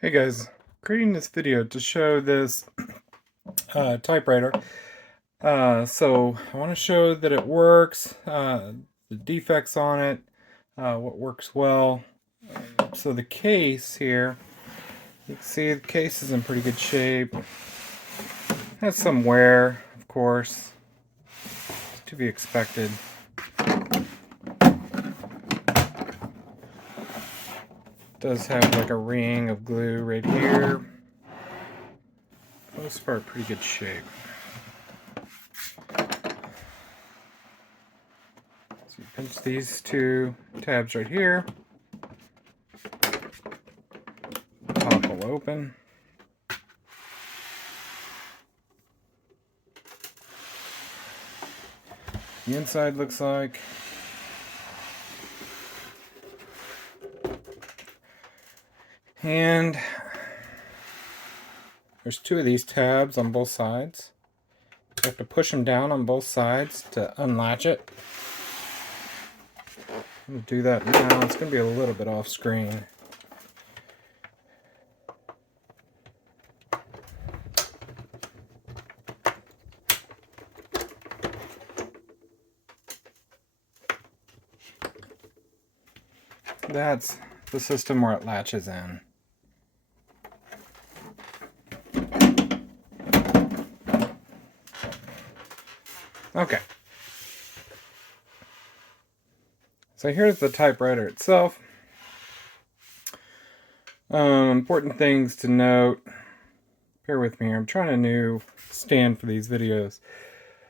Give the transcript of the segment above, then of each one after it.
Hey guys, creating this video to show this typewriter. So I want to show that it works, the defects on it, what works well. So the case here, you can see the case is in pretty good shape. Has some wear, of course, to be expected. Does have like a ring of glue right here. For the most part, pretty good shape. So you pinch these two tabs right here. Top will open. The inside looks like. And there's two of these tabs on both sides. You have to push them down on both sides to unlatch it. I'm going to do that now. It's going to be a little bit off screen. That's the system where it latches in. Okay. So here's the typewriter itself. Important things to note. Bear with me here. I'm trying a new stand for these videos.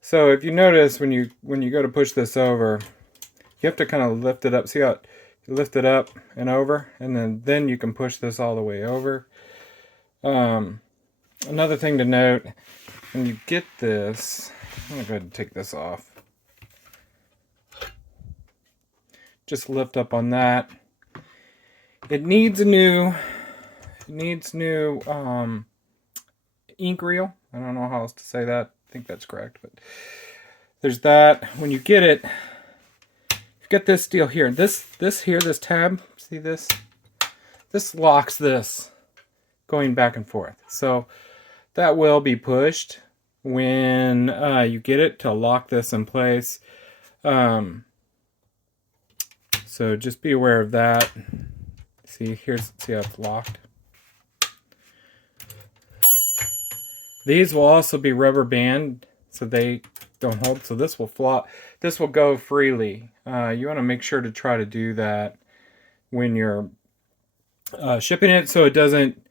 So if you notice when you go to push this over, you have to kind of lift it up. See how you lift it up and over, and then you can push this all the way over. Another thing to note, when you get this, I'm going to go ahead and take this off. Just lift up on that. It needs new ink reel. I don't know how else to say that. I think that's correct, but there's that. When you get it, you get this deal here. This tab, see this? This locks this going back and forth. So that will be pushed when you get it to lock this in place. So just be aware of that. See how it's locked. These will also be rubber band, so they don't hold. So this will flop. This will go freely. You want to make sure to try to do that when you're shipping it, so it doesn't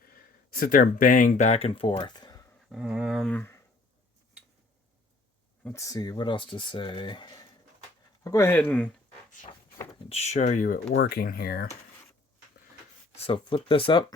sit there and bang back and forth. Let's see what else to say. I'll go ahead and show you it working here. So flip this up.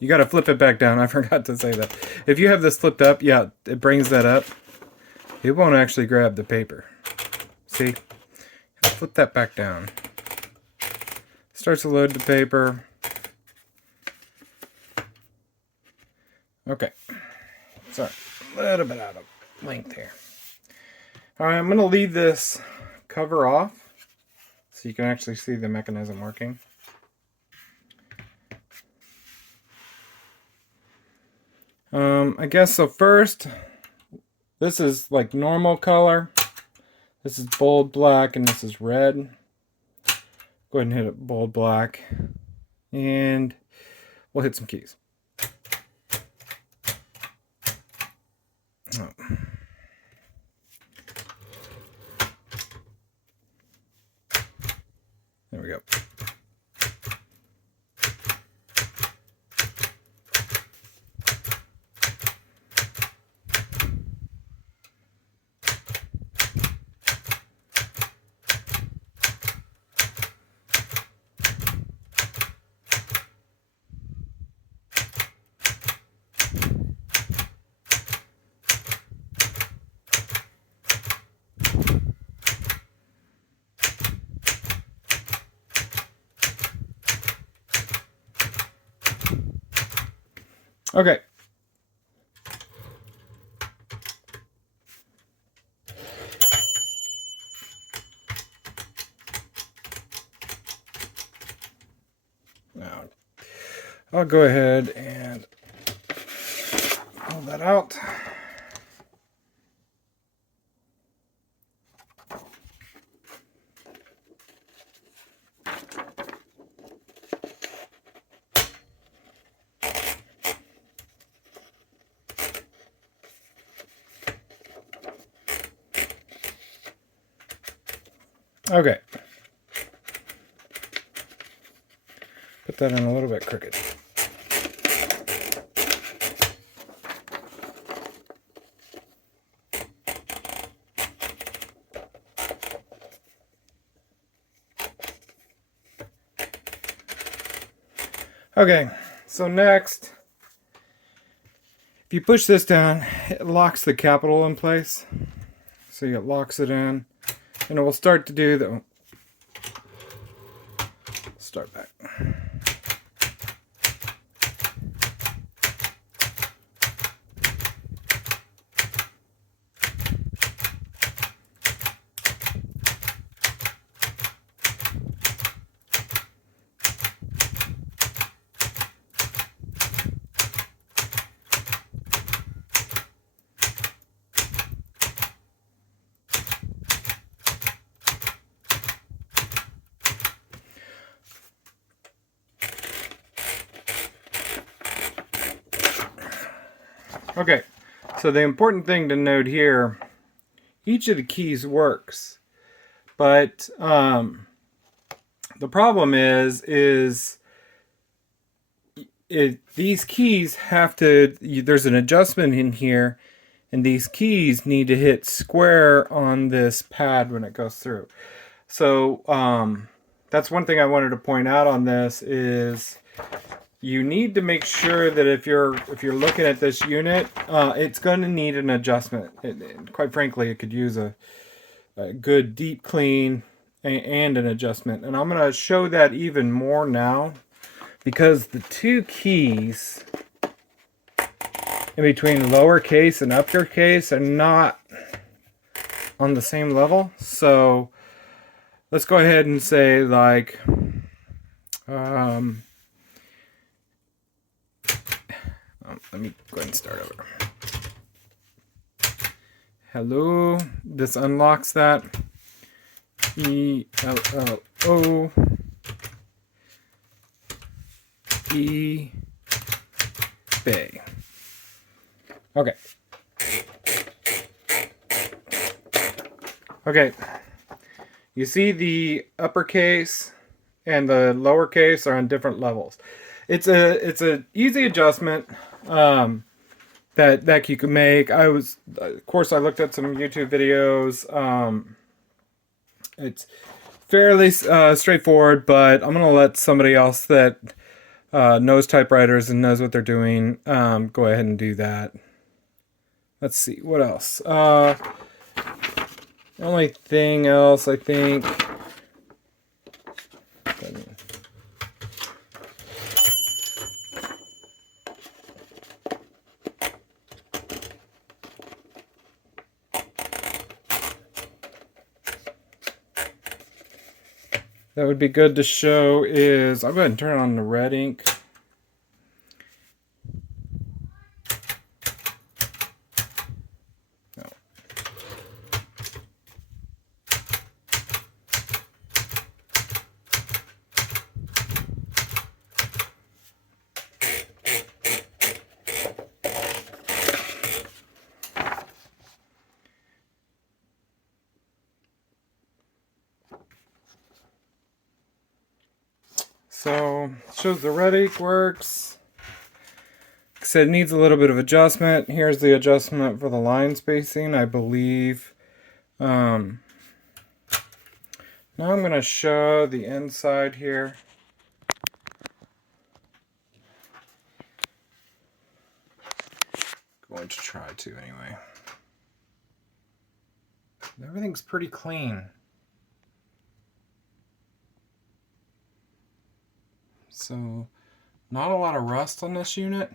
You got to flip it back down. I forgot to say that. If you have this flipped up, yeah, it brings that up. It won't actually grab the paper. See? Flip that back down. Starts to load the paper. Okay. Sorry, a little bit out of length here. Alright, I'm going to leave this cover off so you can actually see the mechanism working. I guess so. First, this is like normal color. This is bold black and this is red. Go ahead and hit it bold black. And we'll hit some keys. Oh. There we go. Okay. Now, I'll go ahead and pull that out. Okay. Put that in a little bit crooked. Okay, so next, if you push this down, it locks the capital in place. So it locks it in, and it will start to do the... Start back. Okay, so the important thing to note here, each of the keys works, but the problem is these keys have to, there's an adjustment in here, and these keys need to hit square on this pad when it goes through. So that's one thing I wanted to point out on this is you need to make sure that if you're looking at this unit, it's going to need an adjustment. Quite frankly, it could use a good deep clean and an adjustment. And I'm going to show that even more now because the two keys in between lowercase and uppercase are not on the same level. So let's go ahead and say like let me go ahead and start over. Hello, this unlocks that. E-L-L-O E Bay. Okay. Okay. You see the uppercase and the lowercase are on different levels. It's a easy adjustment that you can make. Of course, I looked at some YouTube videos. It's fairly straightforward, but I'm gonna let somebody else that knows typewriters and knows what they're doing go ahead and do that. Let's see what else. The only thing else I think. That would be good to show is, I'll go ahead and turn on the red ink. No. So, shows the red ink works. Like I said, it needs a little bit of adjustment. Here's the adjustment for the line spacing, I believe. Now I'm going to show the inside here. Going to try to anyway. Everything's pretty clean. So, not a lot of rust on this unit.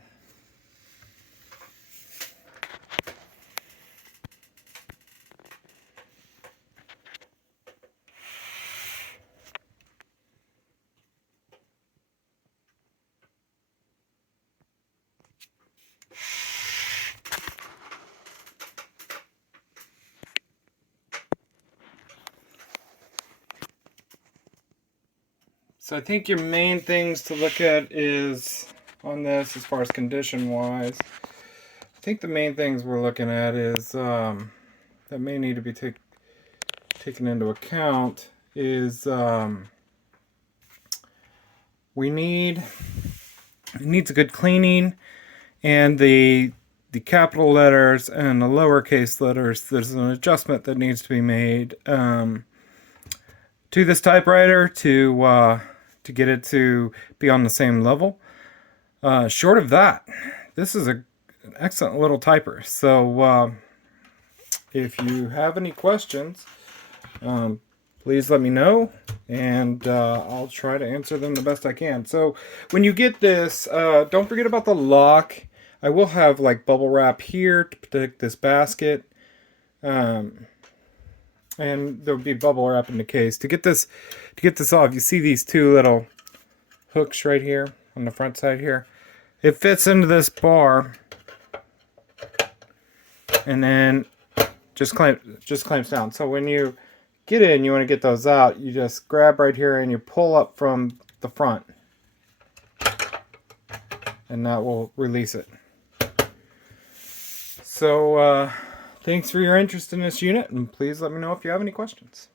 So I think your main things to look at is on this, as far as condition wise, I think the main things we're looking at is that may need to be taken into account is it needs a good cleaning, and the capital letters and the lowercase letters, there's an adjustment that needs to be made to this typewriter to get it to be on the same level. Short of that, this is an excellent little typer. So if you have any questions, please let me know, and I'll try to answer them the best I can. So when you get this, don't forget about the lock. I will have like bubble wrap here to protect this basket. And there'll be bubble wrap in the case. To get this off, you see these two little hooks right here on the front side here. It fits into this bar, and then just clamps down. So when you get in, you want to get those out, you just grab right here and you pull up from the front, and that will release it. So thanks for your interest in this unit, and please let me know if you have any questions.